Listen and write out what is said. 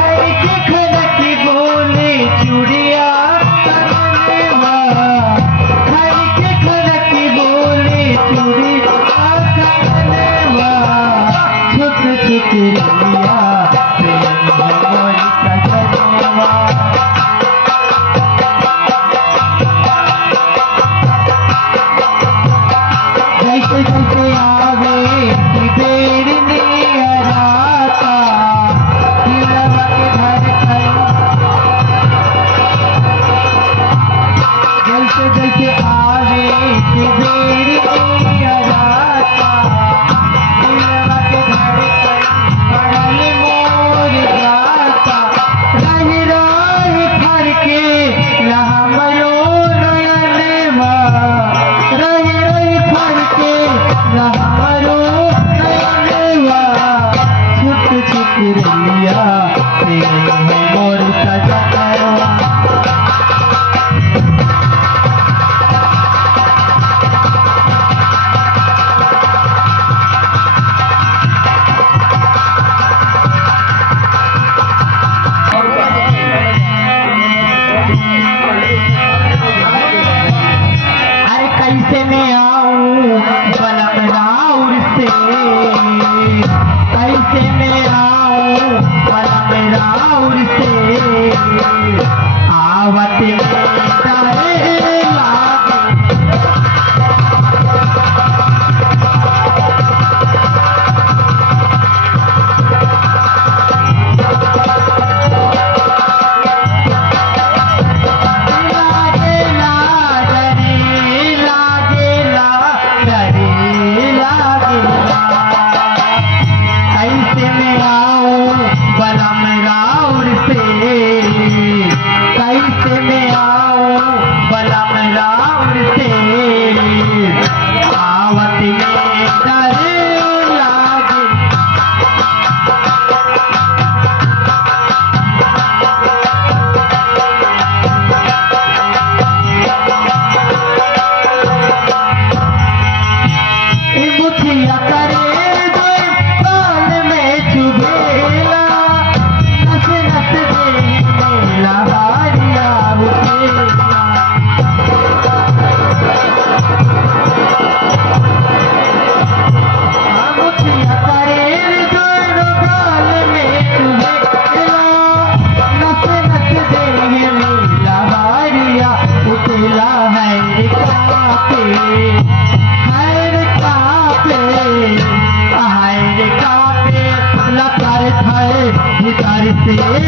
खनकी बोली चूड़िया कंगनवा खनकी बोली चूड़िया कंगनवा छुप छुप लिया मोर सजनवा जैसे आवे बेर नियराता दिलवा के धड़कन जैसे आवे बेर नियराता दिलवा के धड़कन पड़ल मोर जाता रही रही फर के हमरो नयनवा रही रही फर के हमरो नयनवा छुप छुप रहिया मोर सजनवा कैसे मैं आऊं बलम राउर से कैसे मैं आऊं बलम राउर से आवत में डरे लागे बलम राउर से कैसे मैं आऊं बलम राउर से आवत में डरे लागे मुठिया करे से